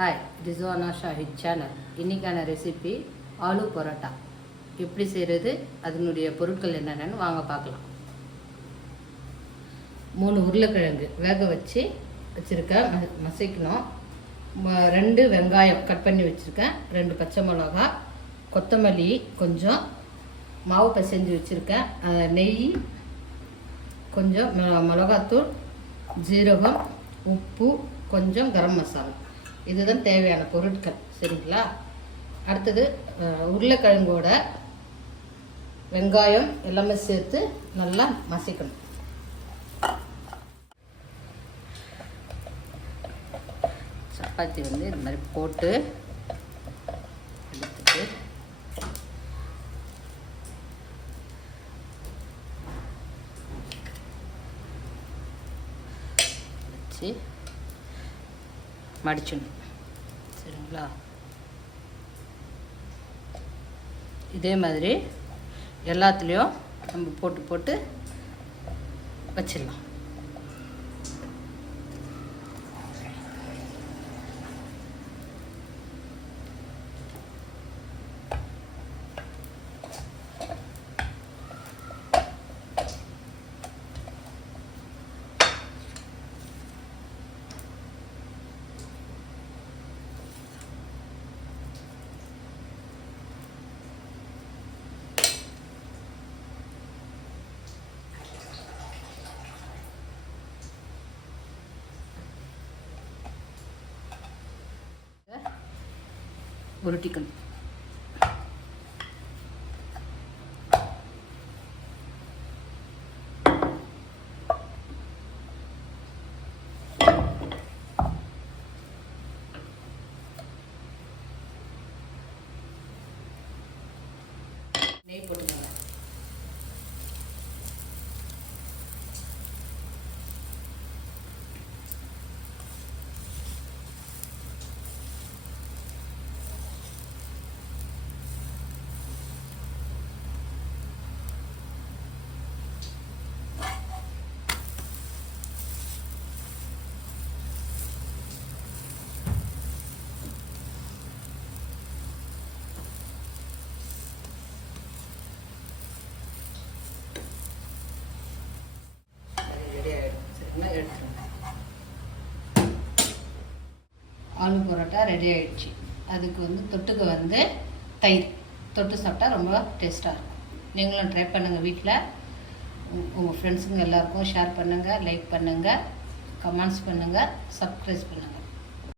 Hi, Rizwana Shahid channel. இன்றைக்கான recipe aloo parotta. எப்படி செய்கிறது, அதனுடைய பொருட்கள் என்னென்னு வாங்க பார்க்கலாம். 3 உருளைக்கிழங்கு வேக வச்சுருக்கேன், மசிக்கணும். 2 வெங்காயம் கட் பண்ணி வச்சுருக்கேன், 2 பச்சை மிளகா, கொத்தமல்லி கொஞ்சம், மாவு பிசைஞ்சு வச்சுருக்கேன், நெய் கொஞ்சம், மிளகாத்தூள், ஜீரகம், உப்பு கொஞ்சம், கரம் மசாலா. இதுதான் தேவையான பொருட்கள். சரிங்களா? அடுத்தது உருளைக்கிழங்கோட வெங்காயம் எல்லாமே சேர்த்து நல்லா மசிக்கணும். சப்பாத்தி இது மாதிரி போட்டு எடுத்துட்டு வச்சு மடிச்சிடணும். சரிங்களா? இதே மாதிரி எல்லாத்துலேயும் நம்ம போட்டு போட்டு வச்சிடலாம். உருட்டிக்கணும். நெய் போட்டுக்கோங்க. ஆலு பரோட்டா ரெடி ஆகிடுச்சு. அதுக்கு தொட்டுக்க தயிர் தொட்டு சாப்பிட்டா ரொம்ப டேஸ்ட்டாக இருக்கும். நீங்களும் ட்ரை பண்ணுங்கள் வீட்டில். உங்கள் ஃப்ரெண்ட்ஸுங்க எல்லாருக்கும் ஷேர் பண்ணுங்கள், லைக் பண்ணுங்கள், கமெண்ட்ஸ் பண்ணுங்கள், சப்ஸ்கிரைப் பண்ணுங்கள்.